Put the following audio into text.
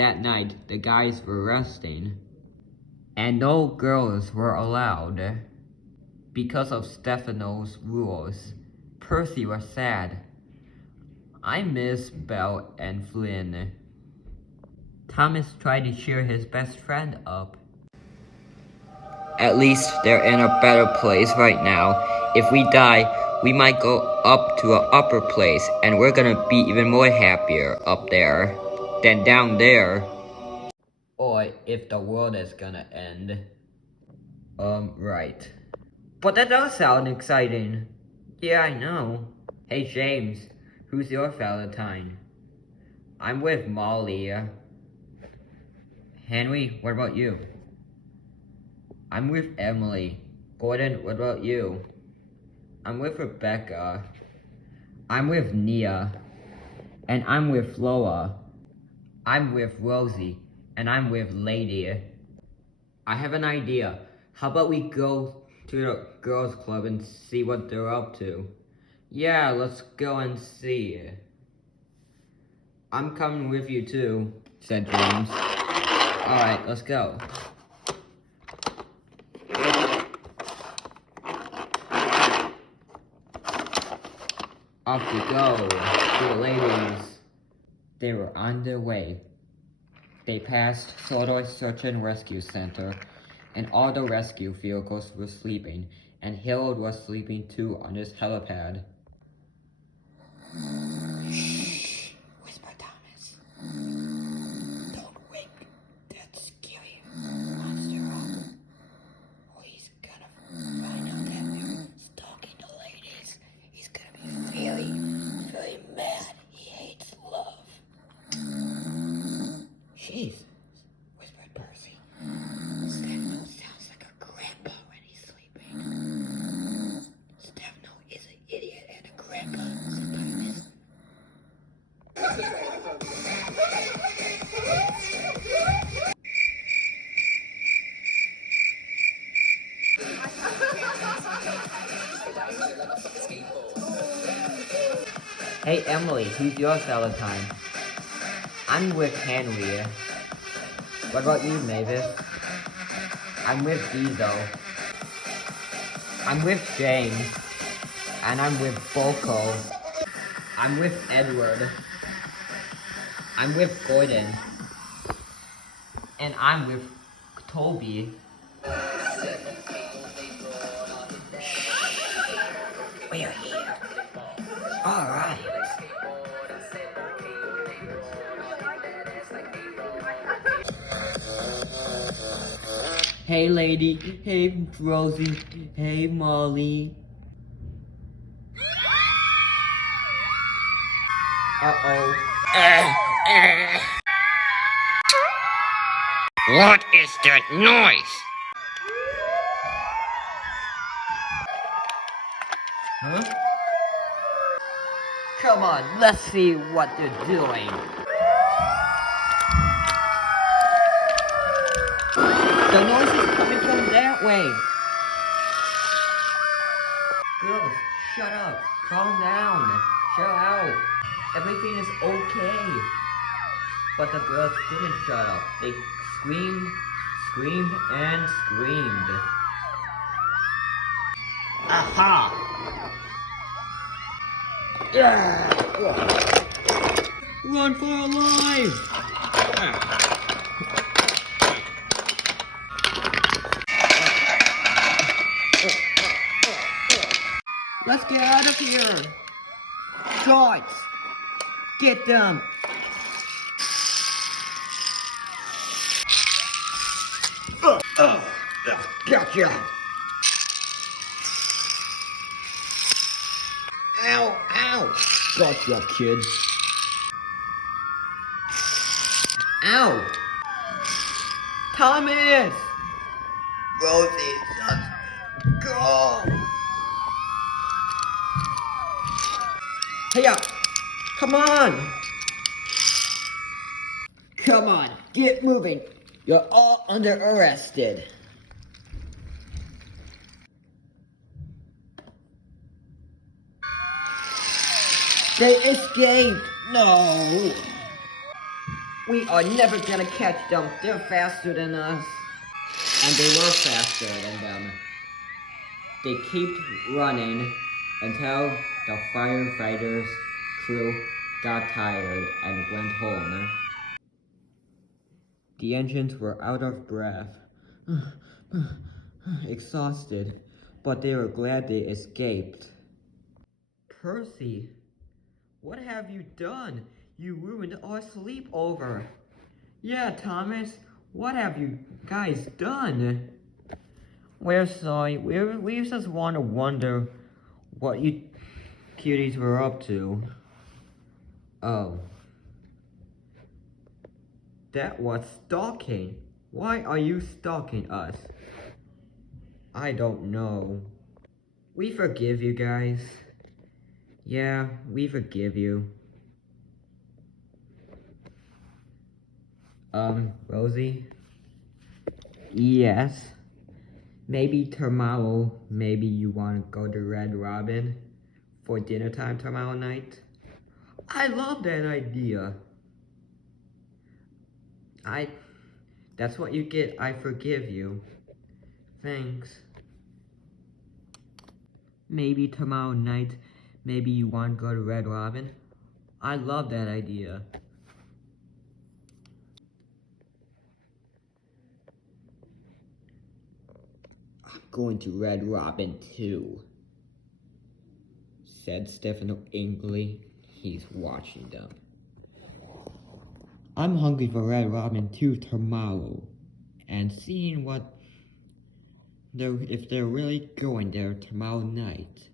That night, the guys were resting, and no girls were allowed. Because of Stefano's rules, Percy was sad. I miss Belle and Flynn. Thomas tried to cheer his best friend up. At least they're in a better place right now. If we die, we might go up to an upper place, and we're gonna be even more happier up there than down there. Or if the world is gonna end. Right. But that does sound exciting. Yeah, I know. Hey James, who's your Valentine? I'm with Molly. Henry, what about you? I'm with Emily. Gordon, what about you? I'm with Rebecca. I'm with Nia. And I'm with Loa. I'm with Rosie. And I'm with Lady. I have an idea. How about we go to the girls' club and see what they're up to? Yeah, let's go and see. I'm coming with you too, said James. Alright, let's go. Off we go, to the ladies. They were on their way. They passed Sodor Search and Rescue Center, and all the rescue vehicles were sleeping, and Harold was sleeping too on his helipad. Shh, whisper Thomas. Don't wake that scary monster up, or he's gonna find out that we're stalking the ladies. He's gonna be very, very mad. He hates love. Jeez, whispered Percy. Stefano sounds like a grandpa when he's sleeping. Stefano is an idiot and a grandpa, said Thomas. Hey Emily, who's your Valentine? I'm with Henry. What about you, Mavis? I'm with Diesel. I'm with James. And I'm with Boko. I'm with Edward. I'm with Gordon. And I'm with Toby. We're here. Alright. Hey lady, hey Rosie, hey Molly. Uh-oh. What is that noise? Huh? Come on, let's see what they're doing. The noise is coming from that way. Girls, shut up. Calm down. Chill out. Everything is okay. But the girls didn't shut up. They screamed, screamed, and screamed. Aha! Yeah! Run for our lives! Let's get out of here! Shorts! Get them! Gotcha! Ow! Ow! Gotcha, kid! Ow! Thomas! Rosie, let's go! Hey up! Come on! Come on, get moving! You're all under arrested. They escaped! No! We are never gonna catch them. They're faster than us. And they were faster than them. They kept running until the firefighters' crew got tired and went home. The engines were out of breath, exhausted, but they were glad they escaped. Percy, what have you done? You ruined our sleepover. Yeah, Thomas, what have you guys done? We're sorry. We just want to wonder what you cuties were up to. Oh. That was stalking. Why are you stalking us? I don't know. We forgive you guys. Yeah, we forgive you. Rosie? Yes. Maybe tomorrow, maybe you want to go to Red Robin for dinner time tomorrow night? I love that idea. That's what you get. I forgive you. Thanks. Maybe tomorrow night, maybe you want to go to Red Robin? I love that idea. I'm going to Red Robin too, said Stefano angrily. He's watching them. I'm hungry for Red Robin too tomorrow, and seeing if they're really going there tomorrow night.